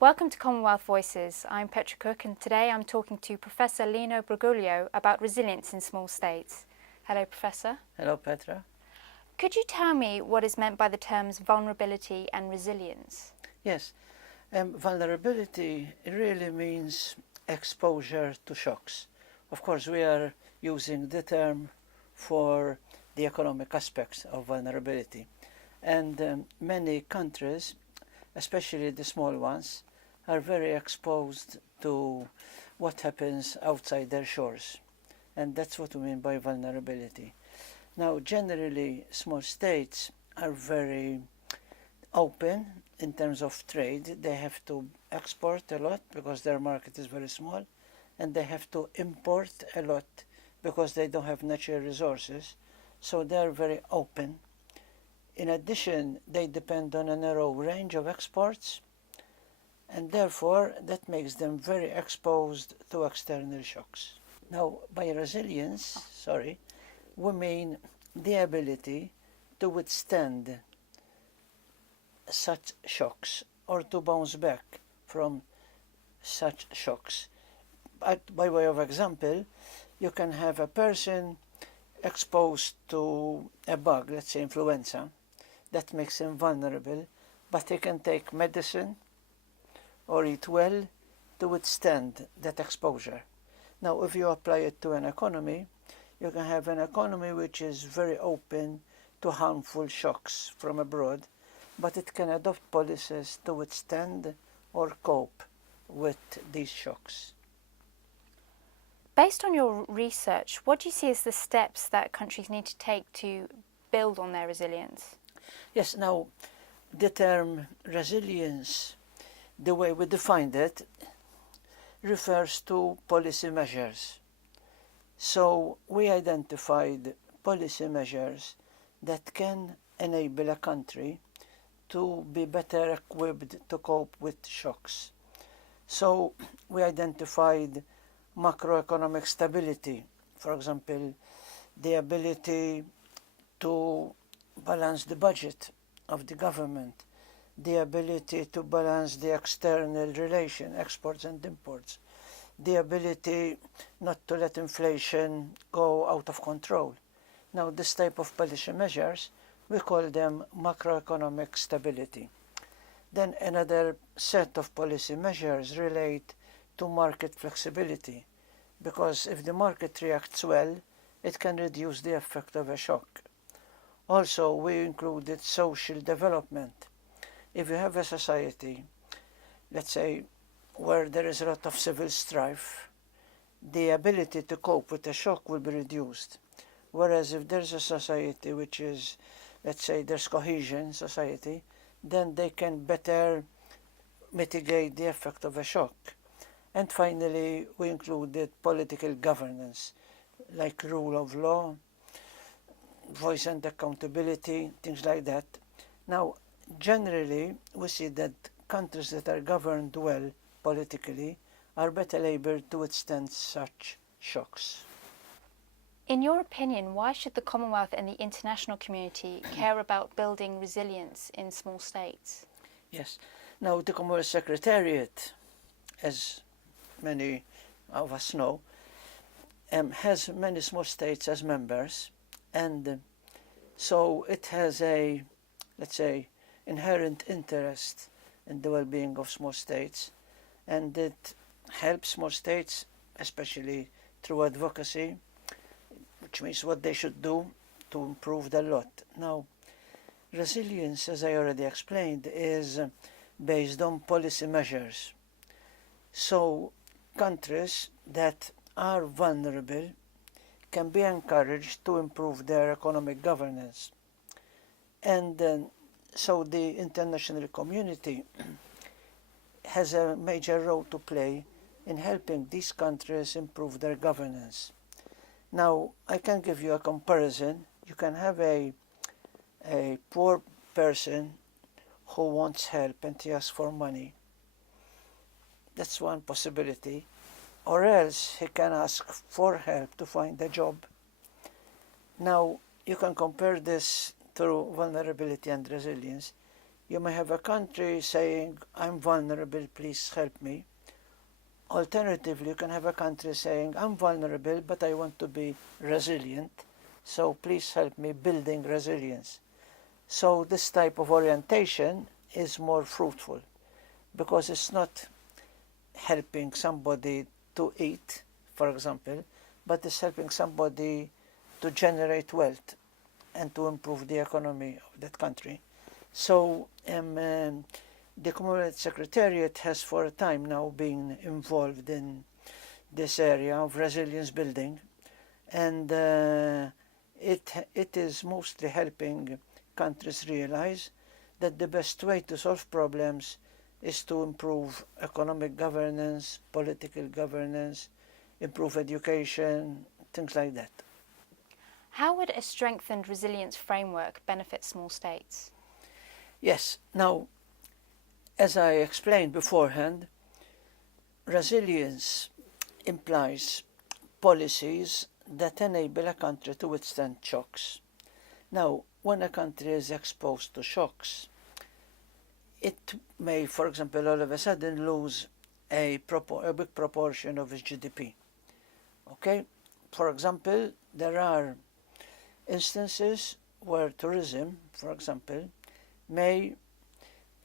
Welcome to Commonwealth Voices. I'm Petra Cook and today I'm talking to Professor Lino Briguglio about resilience in small states. Hello, Professor. Hello, Petra. Could you tell me what is meant by the terms vulnerability and resilience? Yes, vulnerability really means exposure to shocks. Of course, we are using the term for the economic aspects of vulnerability. And many countries, especially the small ones, are very exposed to what happens outside their shores. And that's what we mean by vulnerability. Now, generally, small states are very open in terms of trade. They have to export a lot because their market is very small, and they have to import a lot because they don't have natural resources. So they are very open. In addition, they depend on a narrow range of exports, and therefore that makes them very exposed to external shocks. Now, by resilience, we mean the ability to withstand such shocks or to bounce back from such shocks. By way of example, you can have a person exposed to a bug, let's say influenza, that makes him vulnerable, but he can take medicine or eat well to withstand that exposure. Now, if you apply it to an economy, you can have an economy which is very open to harmful shocks from abroad, but it can adopt policies to withstand or cope with these shocks. Based on your research, what do you see as the steps that countries need to take to build on their resilience? Yes, now the term resilience, the way we defined it, refers to policy measures. So we identified policy measures that can enable a country to be better equipped to cope with shocks. So we identified macroeconomic stability, for example, the ability to balance the budget of the government, the ability to balance the external relation, exports and imports, the ability not to let inflation go out of control. Now, this type of policy measures, we call them macroeconomic stability. Then another set of policy measures relate to market flexibility, because if the market reacts well, it can reduce the effect of a shock. Also, we included social development. If you have a society, let's say, where there is a lot of civil strife, the ability to cope with a shock will be reduced. Whereas if there's a society which is, let's say, there's cohesion society, then they can better mitigate the effect of a shock. And finally, we included political governance, like rule of law, voice and accountability, things like that. Now, generally, we see that countries that are governed well politically are better able to withstand such shocks. In your opinion, why should the Commonwealth and the international community care about building resilience in small states? Yes. Now, the Commonwealth Secretariat, as many of us know, has many small states as members, and so it has a, let's say, inherent interest in the well-being of small states, and it helps small states, especially through advocacy, which means what they should do to improve their lot. Now, resilience, as I already explained, is based on policy measures. So countries that are vulnerable can be encouraged to improve their economic governance. And so the international community has a major role to play in helping these countries improve their governance. Now, I can give you a comparison. You can have a poor person who wants help and he asks for money. That's one possibility. Or else he can ask for help to find a job. Now, you can compare this through vulnerability and resilience. You may have a country saying, I'm vulnerable, please help me. Alternatively, you can have a country saying, I'm vulnerable, but I want to be resilient, so please help me building resilience. So this type of orientation is more fruitful because it's not helping somebody to eat, for example, but it's helping somebody to generate wealth and to improve the economy of that country. So the Commonwealth Secretariat has for a time now been involved in this area of resilience building, and it is mostly helping countries realize that the best way to solve problems is to improve economic governance, political governance, improve education, things like that. How would a strengthened resilience framework benefit small states? Yes, now, as I explained beforehand, resilience implies policies that enable a country to withstand shocks. Now, when a country is exposed to shocks, it may, for example, all of a sudden lose a big proportion of its GDP. Okay? For example, there are instances where tourism, for example, may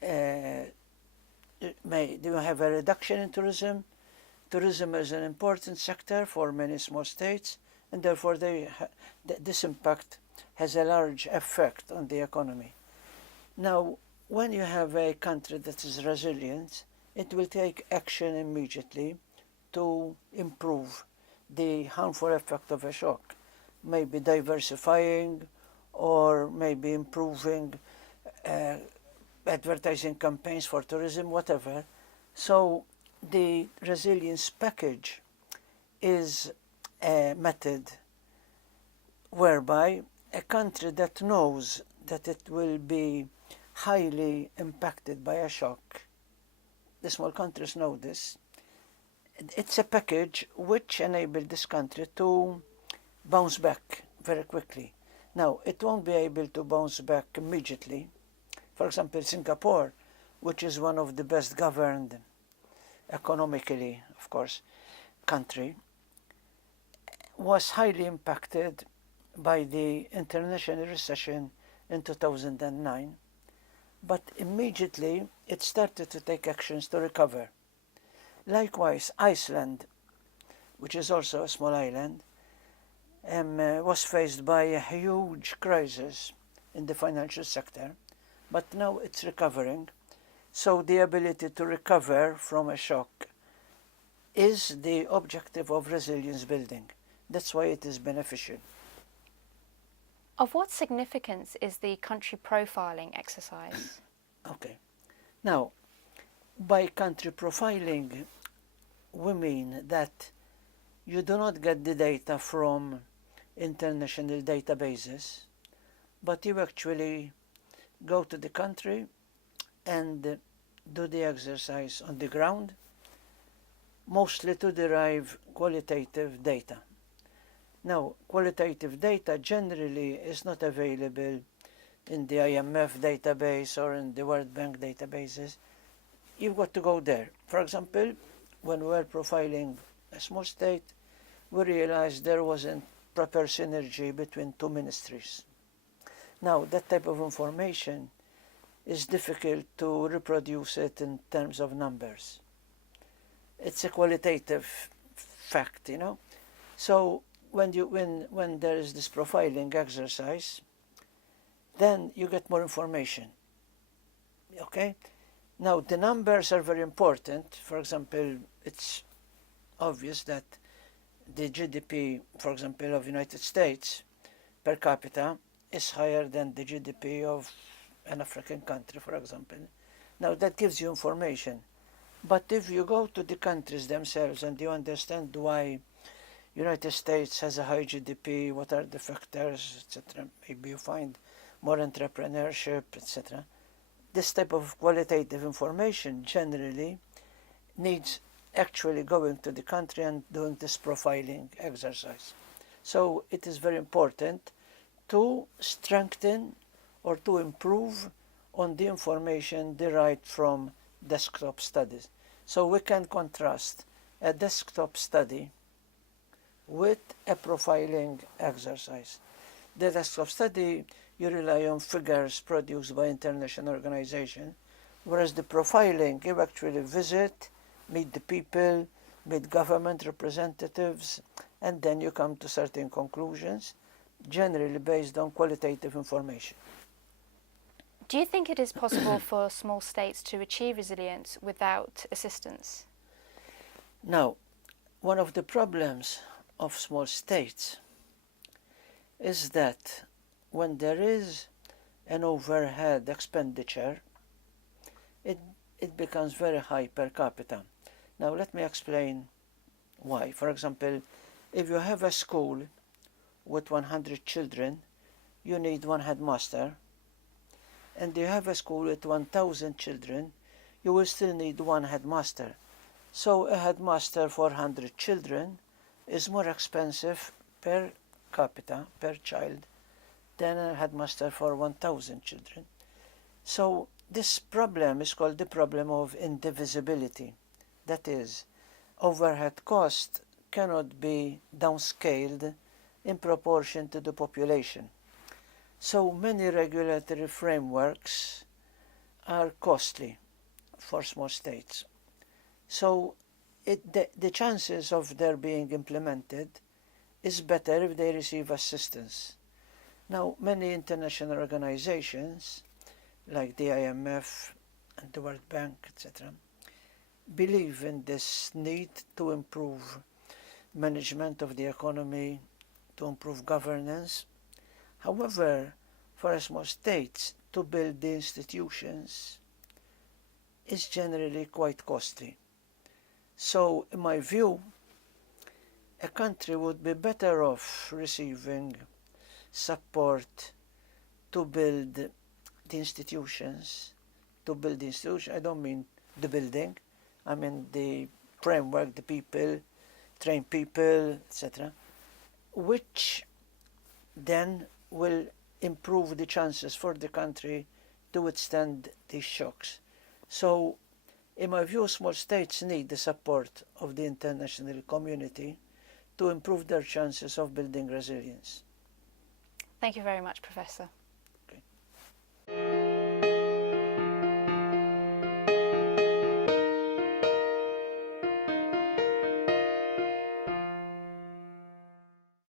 have a reduction in tourism. Tourism is an important sector for many small states, and therefore this impact has a large effect on the economy. Now, when you have a country that is resilient, it will take action immediately to improve the harmful effect of a shock. Maybe diversifying or maybe improving advertising campaigns for tourism, whatever. So the resilience package is a method whereby a country that knows that it will be highly impacted by a shock, the small countries know this, it's a package which enables this country to bounce back very quickly. Now, it won't be able to bounce back immediately. For example, Singapore, which is one of the best governed economically, of course, country, was highly impacted by the international recession in 2009, but immediately it started to take actions to recover. Likewise, Iceland, which is also a small island, was faced by a huge crisis in the financial sector, but now it's recovering. So the ability to recover from a shock is the objective of resilience building. That's why it is beneficial. Of what significance is the country profiling exercise? Okay. Now, by country profiling, we mean that you do not get the data from international databases, but you actually go to the country and do the exercise on the ground, mostly to derive qualitative data. Now, qualitative data generally is not available in the IMF database or in the World Bank databases. You've got to go there. For example, when we were profiling a small state, we realized there wasn't proper synergy between two ministries. Now, that type of information is difficult to reproduce it in terms of numbers. It's a qualitative fact, you know. So when there is this profiling exercise, then you get more information. Okay? Now, the numbers are very important. For example, it's obvious that the GDP, for example, of the United States per capita is higher than the GDP of an African country, for example. Now, that gives you information. But if you go to the countries themselves and you understand why United States has a high GDP, what are the factors, etc., maybe you find more entrepreneurship, etc. This type of qualitative information generally needs actually going to the country and doing this profiling exercise. So it is very important to strengthen or to improve on the information derived from desktop studies. So we can contrast a desktop study with a profiling exercise. The desktop study, you rely on figures produced by international organizations, whereas the profiling, you actually visit, meet the people, meet government representatives, and then you come to certain conclusions, generally based on qualitative information. Do you think it is possible for small states to achieve resilience without assistance? Now, one of the problems of small states is that when there is an overhead expenditure, it becomes very high per capita. Now, let me explain why. For example, if you have a school with 100 children, you need one headmaster. And you have a school with 1,000 children, you will still need one headmaster. So a headmaster for 100 children is more expensive per capita, per child, than a headmaster for 1,000 children. So this problem is called the problem of indivisibility. That is, overhead cost cannot be downscaled in proportion to the population. So many regulatory frameworks are costly for small states. So the chances of their being implemented is better if they receive assistance. Now, many international organizations, like the IMF and the World Bank, etc., believe in this need to improve management of the economy, to improve governance. However, for small states to build the institutions is generally quite costly. So, in my view, a country would be better off receiving support to build the institutions. I don't mean the building, I mean the framework, the people, train people, etc., which then will improve the chances for the country to withstand these shocks. So, in my view, small states need the support of the international community to improve their chances of building resilience. Thank you very much, Professor.